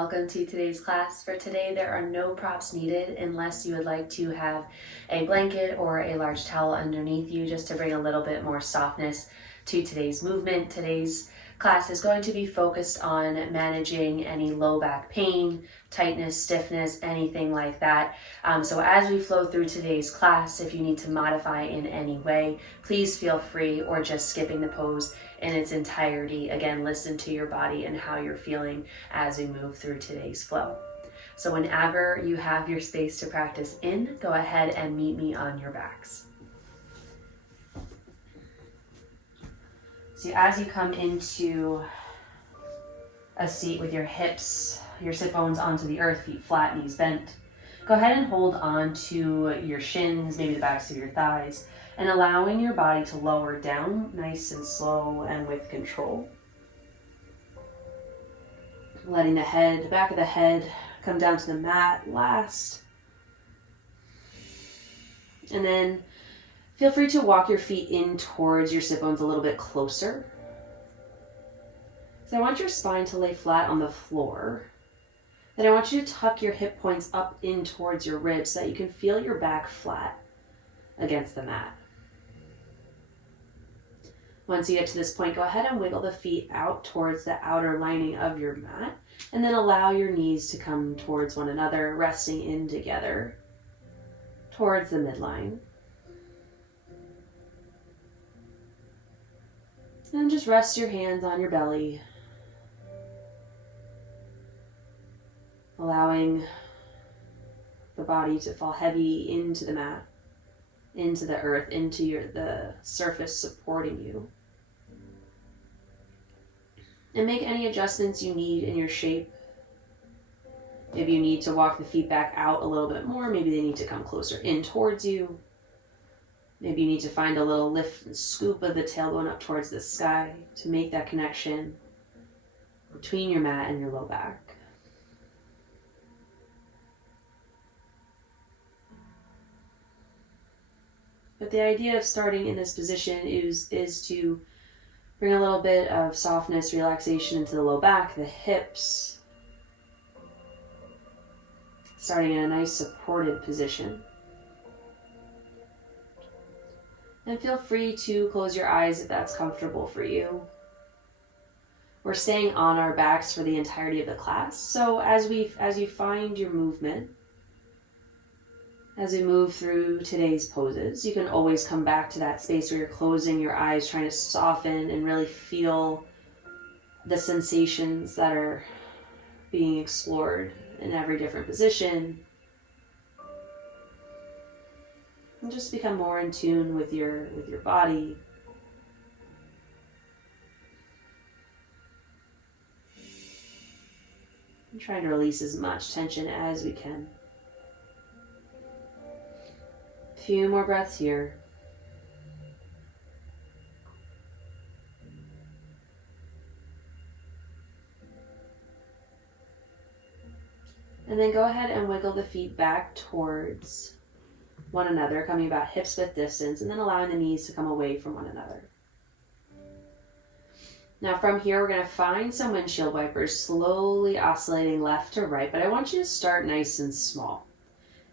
welcome to today's class. For today, there are no props needed unless you would like to have a blanket or a large towel underneath you just to bring a little bit more softness to today's movement. Today's class is going to be focused on managing any low back pain, tightness, stiffness, anything like that. So as we flow through today's class, if you need to modify in any way, please feel free, or just skipping the pose in its entirety. Again, listen to your body and how you're feeling as we move through today's flow. So whenever you have your space to practice in, go ahead and meet me on your backs. So as you come into a seat with your hips, your sit bones onto the earth, feet flat, knees bent, go ahead and hold on to your shins, maybe the backs of your thighs, and allowing your body to lower down nice and slow and with control. Letting the back of the head come down to the mat last. And then feel free to walk your feet in towards your sit bones a little bit closer. So I want your spine to lay flat on the floor. Then I want you to tuck your hip points up in towards your ribs so that you can feel your back flat against the mat. Once you get to this point, go ahead and wiggle the feet out towards the outer lining of your mat, and then allow your knees to come towards one another, resting in together towards the midline. And just rest your hands on your belly, allowing the body to fall heavy into the mat, into the earth, into the surface supporting you. And make any adjustments you need in your shape. Maybe you need to walk the feet back out a little bit more. Maybe they need to come closer in towards you. Maybe you need to find a little lift and scoop of the tailbone up towards the sky to make that connection between your mat and your low back. But the idea of starting in this position is to bring a little bit of softness, relaxation into the low back, the hips, starting in a nice supported position. And feel free to close your eyes if that's comfortable for you. We're staying on our backs for the entirety of the class. So as you find your movement, as we move through today's poses, you can always come back to that space where you're closing your eyes, trying to soften and really feel the sensations that are being explored in every different position. And just become more in tune with your body. And trying to release as much tension as we can. A few more breaths here. And then go ahead and wiggle the feet back towards one another, coming about hips width distance, and then allowing the knees to come away from one another. Now from here, we're going to find some windshield wipers, slowly oscillating left to right, but I want you to start nice and small.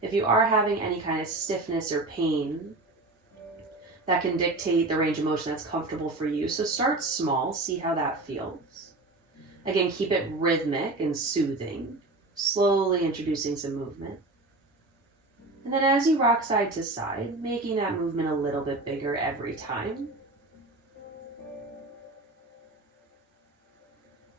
If you are having any kind of stiffness or pain, that can dictate the range of motion that's comfortable for you. So start small, see how that feels. Again, keep it rhythmic and soothing, slowly introducing some movement. And then as you rock side to side, making that movement a little bit bigger every time.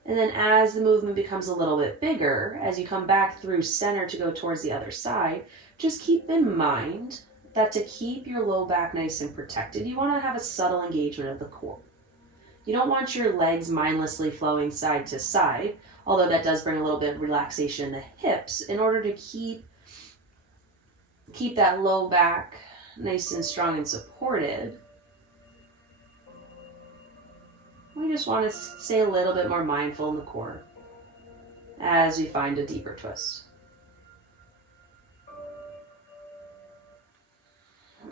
And then as the movement becomes a little bit bigger, as you come back through center to go towards the other side, just keep in mind that to keep your low back nice and protected, you want to have a subtle engagement of the core. You don't want your legs mindlessly flowing side to side, although that does bring a little bit of relaxation in the hips in order to keep that low back nice and strong and supported. We just want to stay a little bit more mindful in the core as we find a deeper twist.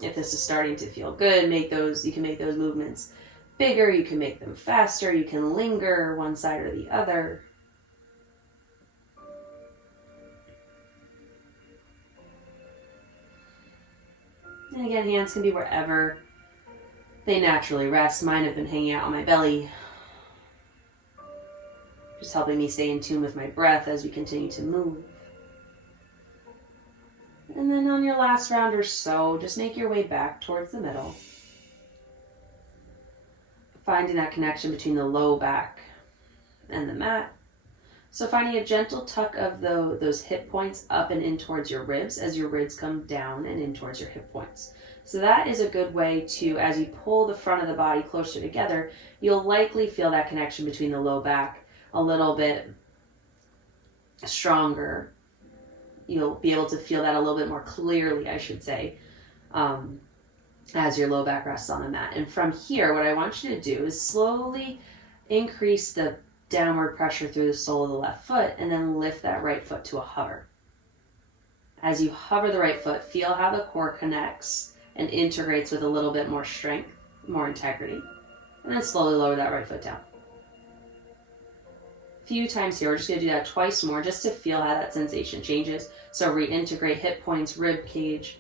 If this is starting to feel good, you can make those movements bigger, you can make them faster, you can linger one side or the other. And again, hands can be wherever they naturally rest. Mine have been hanging out on my belly, just helping me stay in tune with my breath as we continue to move. And then on your last round or so, just make your way back towards the middle. Finding that connection between the low back and the mat. So finding a gentle tuck of those hip points up and in towards your ribs as your ribs come down and in towards your hip points. So that is a good way to, as you pull the front of the body closer together, you'll likely feel that connection between the low back a little bit stronger. You'll be able to feel that a little bit more clearly, I should say, as your low back rests on the mat. And from here, what I want you to do is slowly increase the downward pressure through the sole of the left foot and then lift that right foot to a hover. As you hover the right foot, feel how the core connects and integrates with a little bit more strength, more integrity, and then slowly lower that right foot down. A few times here, we're just going to do that twice more just to feel how that sensation changes. So reintegrate hip points, rib cage,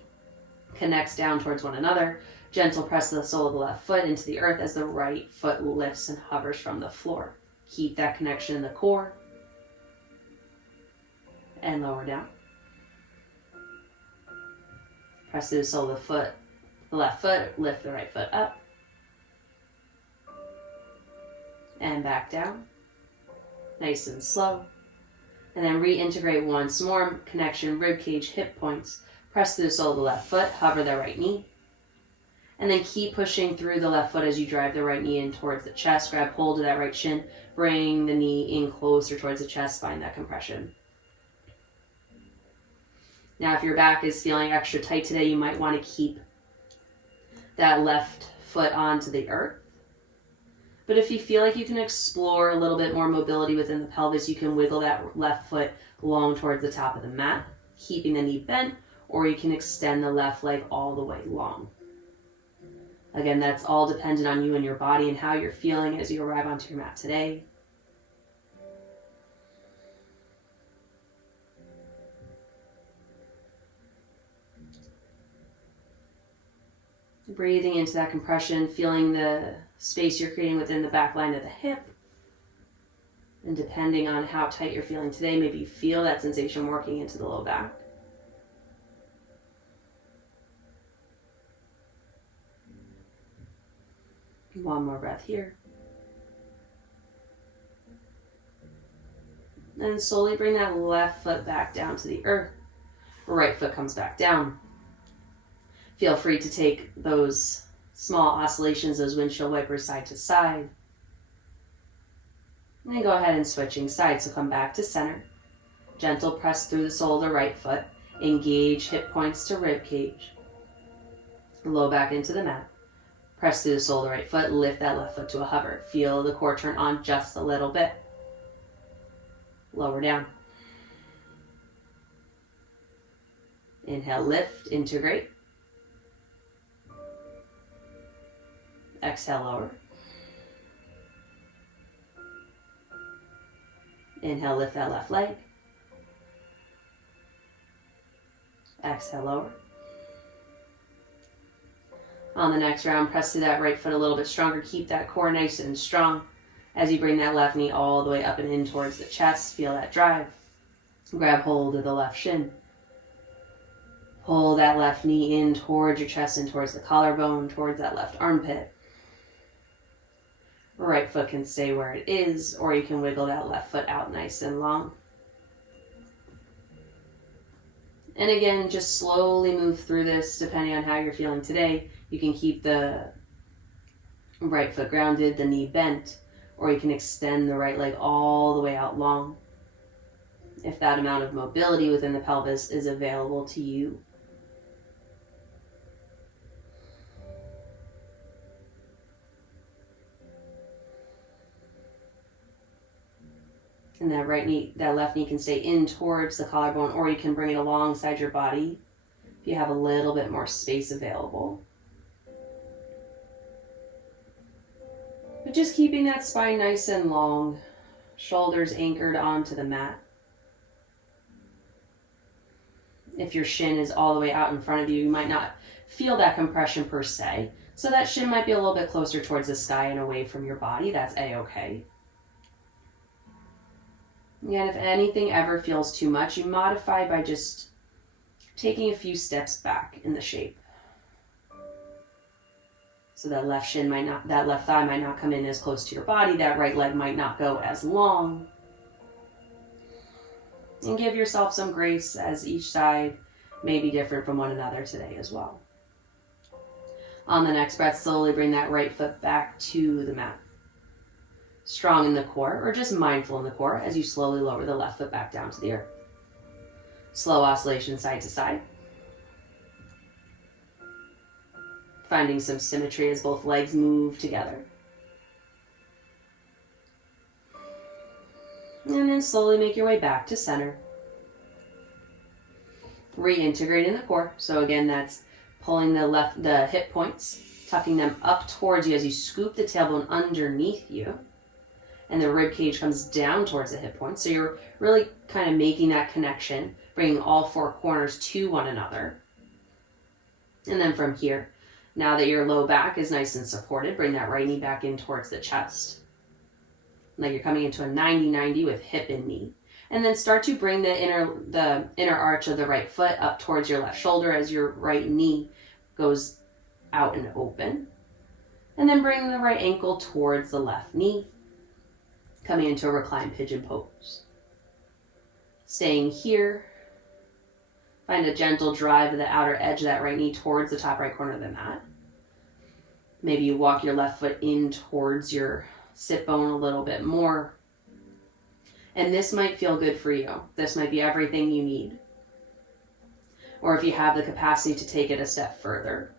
connects down towards one another. Gentle press of the sole of the left foot into the earth as the right foot lifts and hovers from the floor. Keep that connection in the core. And lower down. Press through the sole of the left foot, lift the right foot up. And back down. Nice and slow. And then reintegrate once more. Connection, rib cage, hip points. Press through the sole of the left foot, hover the right knee. And then keep pushing through the left foot as you drive the right knee in towards the chest. Grab hold of that right shin. Bring the knee in closer towards the chest. Find that compression. Now, if your back is feeling extra tight today, you might want to keep that left foot onto the earth. But if you feel like you can explore a little bit more mobility within the pelvis, you can wiggle that left foot long towards the top of the mat, keeping the knee bent, or you can extend the left leg all the way long. Again, that's all dependent on you and your body and how you're feeling as you arrive onto your mat today. Breathing into that compression, feeling the space you're creating within the back line of the hip. And depending on how tight you're feeling today, maybe you feel that sensation working into the low back. One more breath here. And slowly bring that left foot back down to the earth. Right foot comes back down. Feel free to take those small oscillations, those windshield wipers side to side. And then go ahead and switching sides. So come back to center. Gentle press through the sole of the right foot. Engage hip points to rib cage. Low back into the mat. Press through the sole of the right foot. Lift that left foot to a hover. Feel the core turn on just a little bit. Lower down. Inhale, lift, integrate. Exhale, lower. Inhale, lift that left leg. Exhale, lower. On the next round, press through that right foot a little bit stronger. Keep that core nice and strong as you bring that left knee all the way up and in towards the chest. Feel that drive. Grab hold of the left shin. Pull that left knee in towards your chest and towards the collarbone, towards that left armpit. Right foot can stay where it is, or you can wiggle that left foot out nice and long. And again, just slowly move through this depending on how you're feeling today. You can keep the right foot grounded, the knee bent, or you can extend the right leg all the way out long if that amount of mobility within the pelvis is available to you. And that left knee can stay in towards the collarbone, or you can bring it alongside your body if you have a little bit more space available. But just keeping that spine nice and long, shoulders anchored onto the mat. If your shin is all the way out in front of you, you might not feel that compression per se. So that shin might be a little bit closer towards the sky and away from your body. That's a-okay. Again, if anything ever feels too much, you modify by just taking a few steps back in the shape. So that left thigh might not come in as close to your body. That right leg might not go as long. And give yourself some grace as each side may be different from one another today as well. On the next breath, slowly bring that right foot back to the mat. Strong in the core, or just mindful in the core as you slowly lower the left foot back down to the earth. Slow oscillation side to side. Finding some symmetry as both legs move together. And then slowly make your way back to center. Reintegrate in the core. So again, that's pulling the hip points, tucking them up towards you as you scoop the tailbone underneath you. And the rib cage comes down towards the hip points. So you're really kind of making that connection, bringing all four corners to one another. And then from here, now that your low back is nice and supported, bring that right knee back in towards the chest. Like you're coming into a 90-90 with hip and knee. And then start to bring the inner arch of the right foot up towards your left shoulder as your right knee goes out and open. And then bring the right ankle towards the left knee, coming into a reclined pigeon pose. Staying here, find a gentle drive of the outer edge of that right knee towards the top right corner of the mat. Maybe you walk your left foot in towards your sit bone a little bit more. And this might feel good for you. This might be everything you need. Or if you have the capacity to take it a step further.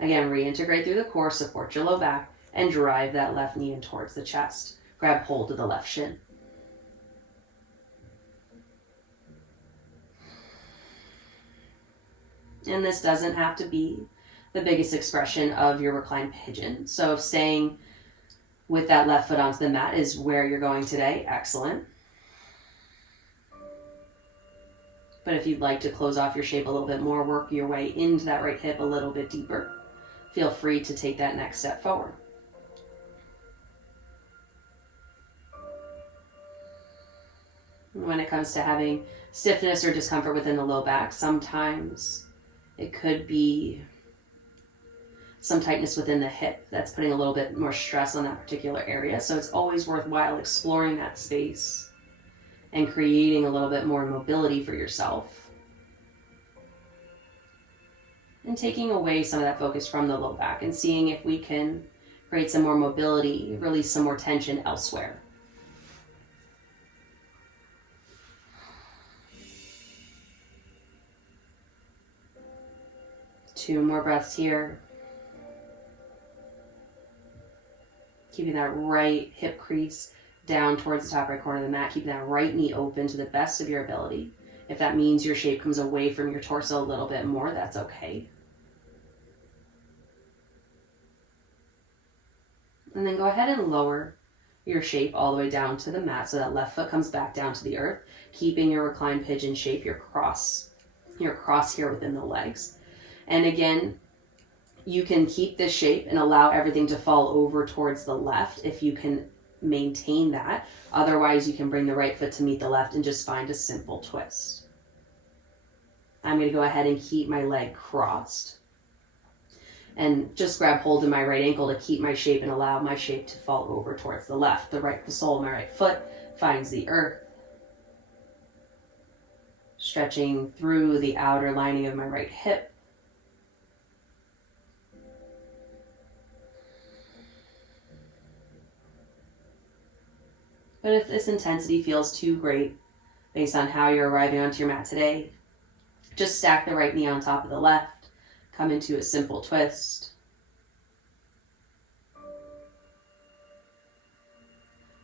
Again, reintegrate through the core, support your low back, and drive that left knee in towards the chest. Grab hold of the left shin. And this doesn't have to be the biggest expression of your reclined pigeon. So if staying with that left foot onto the mat is where you're going today, excellent. But if you'd like to close off your shape a little bit more, work your way into that right hip a little bit deeper, feel free to take that next step forward. When it comes to having stiffness or discomfort within the low back, sometimes it could be some tightness within the hip that's putting a little bit more stress on that particular area. So it's always worthwhile exploring that space and creating a little bit more mobility for yourself. And taking away some of that focus from the low back and seeing if we can create some more mobility, release some more tension elsewhere. Two more breaths here. Keeping that right hip crease down towards the top right corner of the mat. Keeping that right knee open to the best of your ability. If that means your shape comes away from your torso a little bit more, that's okay. And then go ahead and lower your shape all the way down to the mat so that left foot comes back down to the earth, keeping your reclined pigeon shape, your cross here within the legs. And again, you can keep this shape and allow everything to fall over towards the left if you can maintain that. Otherwise, you can bring the right foot to meet the left and just find a simple twist. I'm going to go ahead and keep my leg crossed and just grab hold of my right ankle to keep my shape and allow my shape to fall over towards the left. The sole of my right foot finds the earth. Stretching through the outer lining of my right hip. But if this intensity feels too great, based on how you're arriving onto your mat today, just stack the right knee on top of the left, come into a simple twist.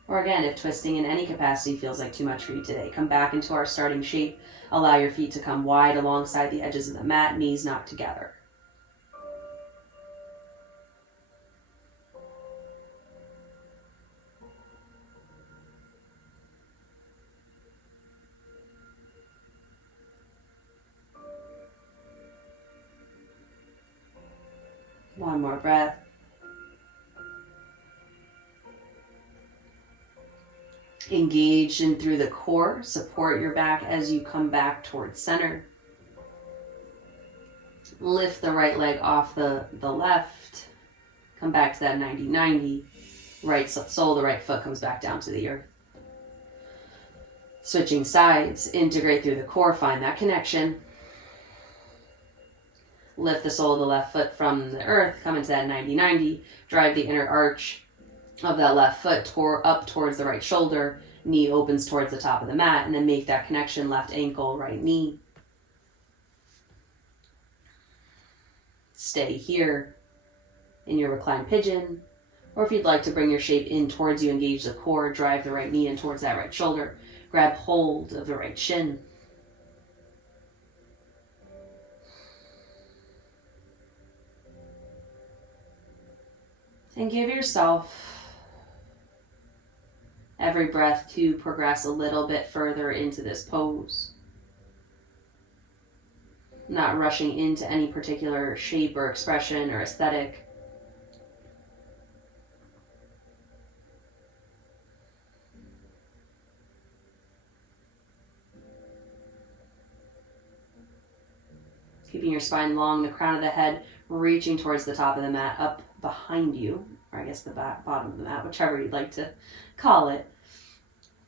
Or again, if twisting in any capacity feels like too much for you today, come back into our starting shape. Allow your feet to come wide alongside the edges of the mat, knees knocked together. One more breath. Engage in through the core. Support your back as you come back towards center. Lift the right leg off the left. Come back to that 90-90. Right sole, the right foot comes back down to the earth. Switching sides, integrate through the core, find that connection. Lift the sole of the left foot from the earth, come into that 90-90. Drive the inner arch of that left foot up towards the right shoulder. Knee opens towards the top of the mat, and then make that connection, left ankle, right knee. Stay here in your reclined pigeon. Or if you'd like to bring your shape in towards you, engage the core, drive the right knee in towards that right shoulder. Grab hold of the right shin. And give yourself every breath to progress a little bit further into this pose. Not rushing into any particular shape or expression or aesthetic. Keeping your spine long, the crown of the head reaching towards the top of the mat, up behind you, or I guess the bottom of the mat, whichever you'd like to call it.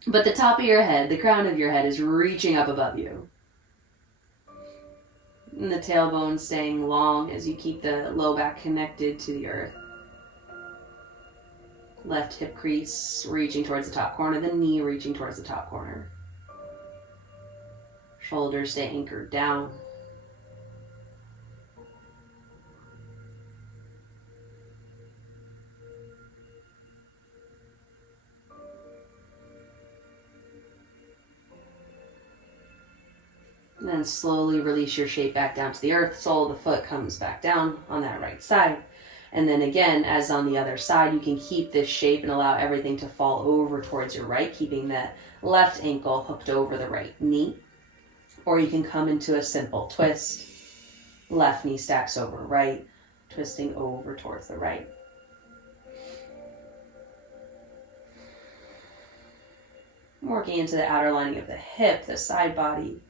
But the top of your head, the crown of your head is reaching up above you. And the tailbone staying long as you keep the low back connected to the earth. Left hip crease reaching towards the top corner, the knee reaching towards the top corner. Shoulders stay anchored down. And then slowly release your shape back down to the earth. Sole of the foot comes back down on that right side. And then again, as on the other side, you can keep this shape and allow everything to fall over towards your right, keeping that left ankle hooked over the right knee. Or you can come into a simple twist. Left knee stacks over right, twisting over towards the right. Working into the outer lining of the hip, the side body.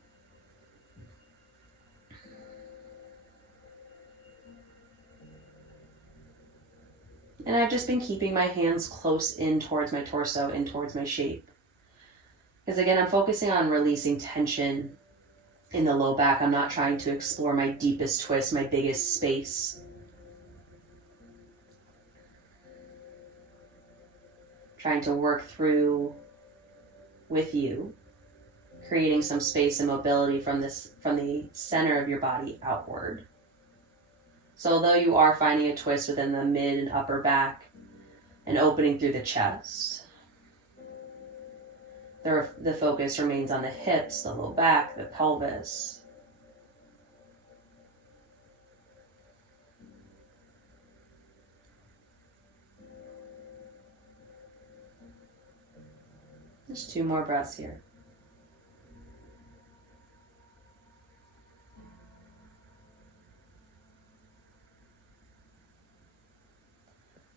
And I've just been keeping my hands close in towards my torso, in towards my shape. Because again, I'm focusing on releasing tension in the low back. I'm not trying to explore my deepest twist, my biggest space. Trying to work through with you, creating some space and mobility from the center of your body outward. So although you are finding a twist within the mid and upper back and opening through the chest, the focus remains on the hips, the low back, the pelvis. Just 2 more breaths here.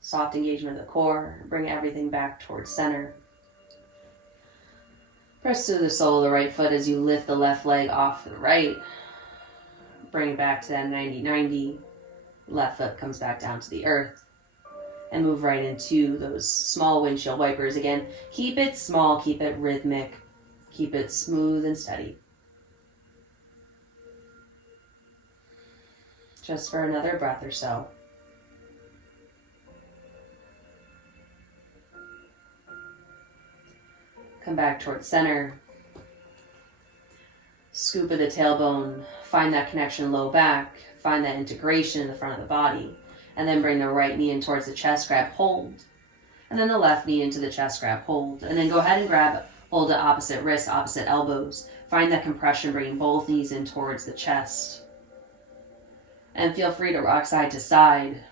Soft engagement of the core. Bring everything back towards center. Press through the sole of the right foot as you lift the left leg off the right. Bring it back to that 90-90. Left foot comes back down to the earth. And move right into those small windshield wipers. Again, keep it small, keep it rhythmic, keep it smooth and steady. Just for another breath or so. Come back towards center. Scoop of the tailbone. Find that connection low back. Find that integration in the front of the body. And then bring the right knee in towards the chest. Grab hold. And then the left knee into the chest. Grab hold. And then go ahead and grab hold to opposite wrists, opposite elbows. Find that compression, bringing both knees in towards the chest. And feel free to rock side to side.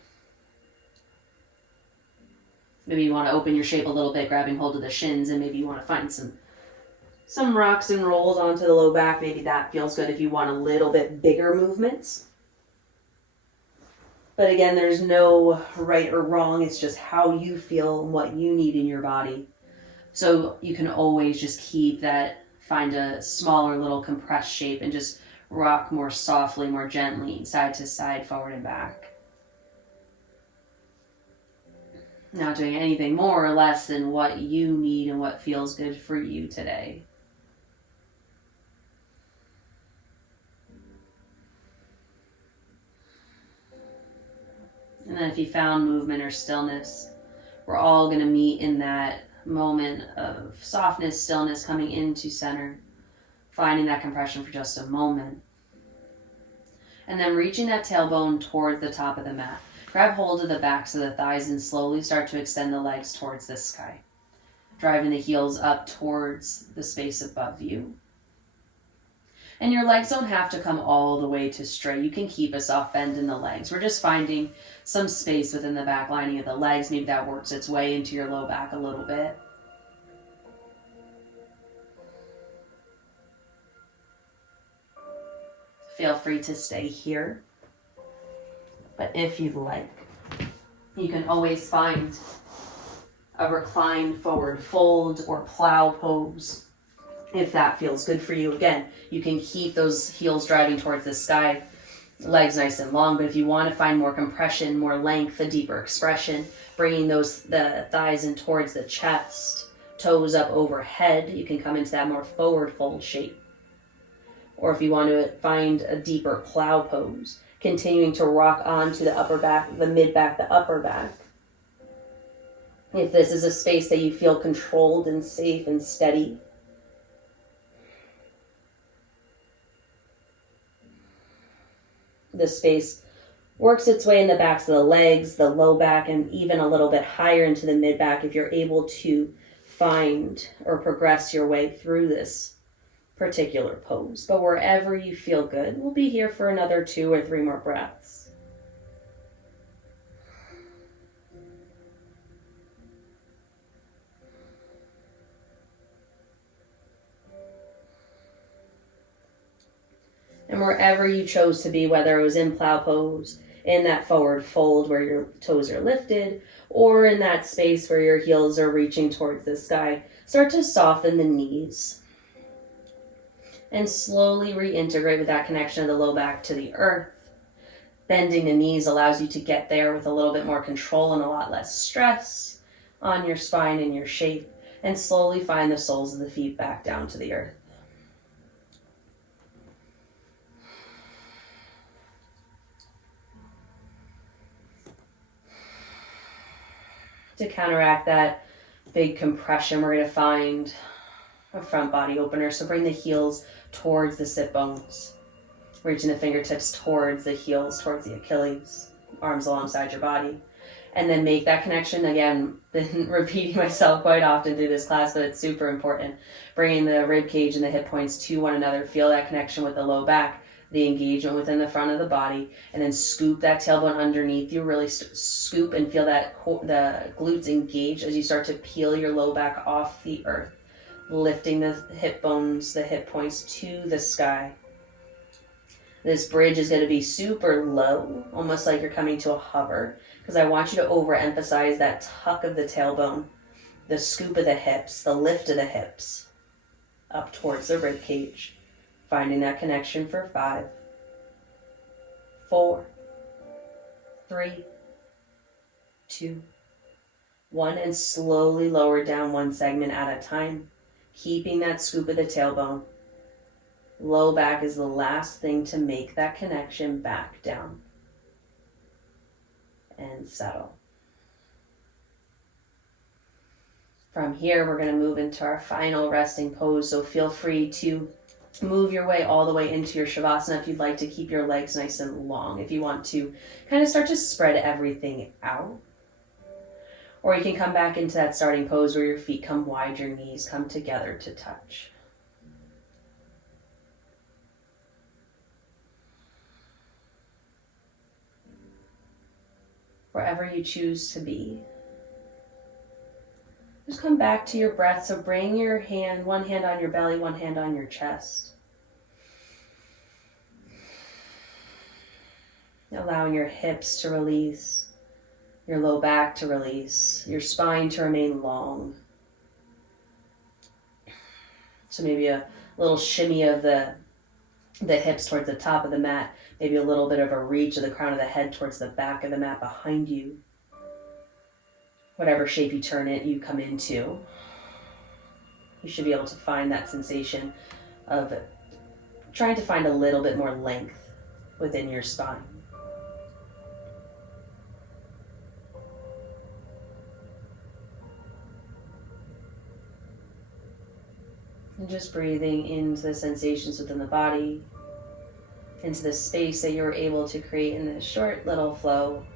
Maybe you want to open your shape a little bit, grabbing hold of the shins, and maybe you want to find some rocks and rolls onto the low back. Maybe that feels good if you want a little bit bigger movements. But again, there's no right or wrong. It's just how you feel and what you need in your body. So you can always just find a smaller little compressed shape and just rock more softly, more gently, side to side, forward and back. Not doing anything more or less than what you need and what feels good for you today. And then if you found movement or stillness, we're all going to meet in that moment of softness, stillness, coming into center, finding that compression for just a moment. And then reaching that tailbone toward the top of the mat. Grab hold of the backs of the thighs and slowly start to extend the legs towards the sky, driving the heels up towards the space above you. And your legs don't have to come all the way to straight. You can keep a soft bend in the legs. We're just finding some space within the back lining of the legs. Maybe that works its way into your low back a little bit. Feel free to stay here. But if you'd like, you can always find a recline forward fold or plow pose if that feels good for you. Again, you can keep those heels driving towards the sky, legs nice and long, but if you want to find more compression, more length, a deeper expression, bringing the thighs in towards the chest, toes up overhead, you can come into that more forward fold shape. Or if you want to find a deeper plow pose, continuing to rock onto the upper back, the mid back, the upper back. If this is a space that you feel controlled and safe and steady, the space works its way in the backs of the legs, the low back, and even a little bit higher into the mid back if you're able to find or progress your way through this particular pose. But wherever you feel good, we'll be here for another 2 or 3 more breaths. And wherever you chose to be, whether it was in plow pose, in that forward fold where your toes are lifted, or in that space where your heels are reaching towards the sky, start to soften the knees. And slowly reintegrate with that connection of the low back to the earth. Bending the knees allows you to get there with a little bit more control and a lot less stress on your spine and your shape. And slowly find the soles of the feet back down to the earth. To counteract that big compression, we're going to find a front body opener. So bring the heels towards the sit bones, reaching the fingertips towards the heels, towards the Achilles, arms alongside your body, and then make that connection. Again, been repeating myself quite often through this class, but it's super important. Bringing the rib cage and the hip points to one another. Feel that connection with the low back, the engagement within the front of the body, and then scoop that tailbone underneath you. Really scoop and feel that the glutes engage as you start to peel your low back off the earth. Lifting the hip bones, the hip points to the sky. This bridge is going to be super low, almost like you're coming to a hover, because I want you to overemphasize that tuck of the tailbone, the scoop of the hips, the lift of the hips, up towards the rib cage, finding that connection for 5, 4, 3, 2, 1, and slowly lower down one segment at a time. Keeping that scoop of the tailbone. Low back is the last thing to make that connection back down. And settle. From here, we're going to move into our final resting pose. So feel free to move your way all the way into your Shavasana if you'd like to keep your legs nice and long. If you want to kind of start to spread everything out. Or you can come back into that starting pose where your feet come wide, your knees come together to touch. Wherever you choose to be. Just come back to your breath. So bring your hand, one hand on your belly, one hand on your chest. allowing your hips to release, your low back to release, your spine to remain long. So maybe a little shimmy of the hips towards the top of the mat, maybe a little bit of a reach of the crown of the head towards the back of the mat behind you. Whatever shape you turn it, you come into. You should be able to find that sensation of trying to find a little bit more length within your spine. And just breathing into the sensations within the body, into the space that you're able to create in this short little flow.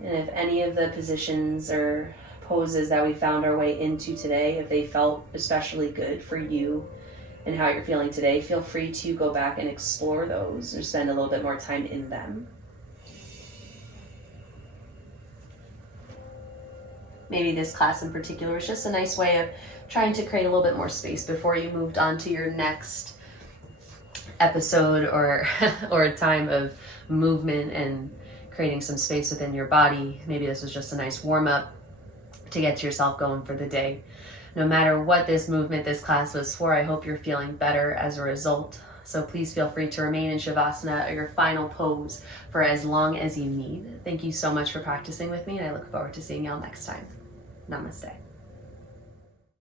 And if any of the positions or poses that we found our way into today, if they felt especially good for you and how you're feeling today, feel free to go back and explore those or spend a little bit more time in them. Maybe this class in particular is just a nice way of trying to create a little bit more space before you moved on to your next episode or a time of movement and creating some space within your body. Maybe this was just a nice warm-up to get yourself going for the day. No matter what this movement, this class was for, I hope you're feeling better as a result. So please feel free to remain in Shavasana or your final pose for as long as you need. Thank you so much for practicing with me, and I look forward to seeing y'all next time. Namaste.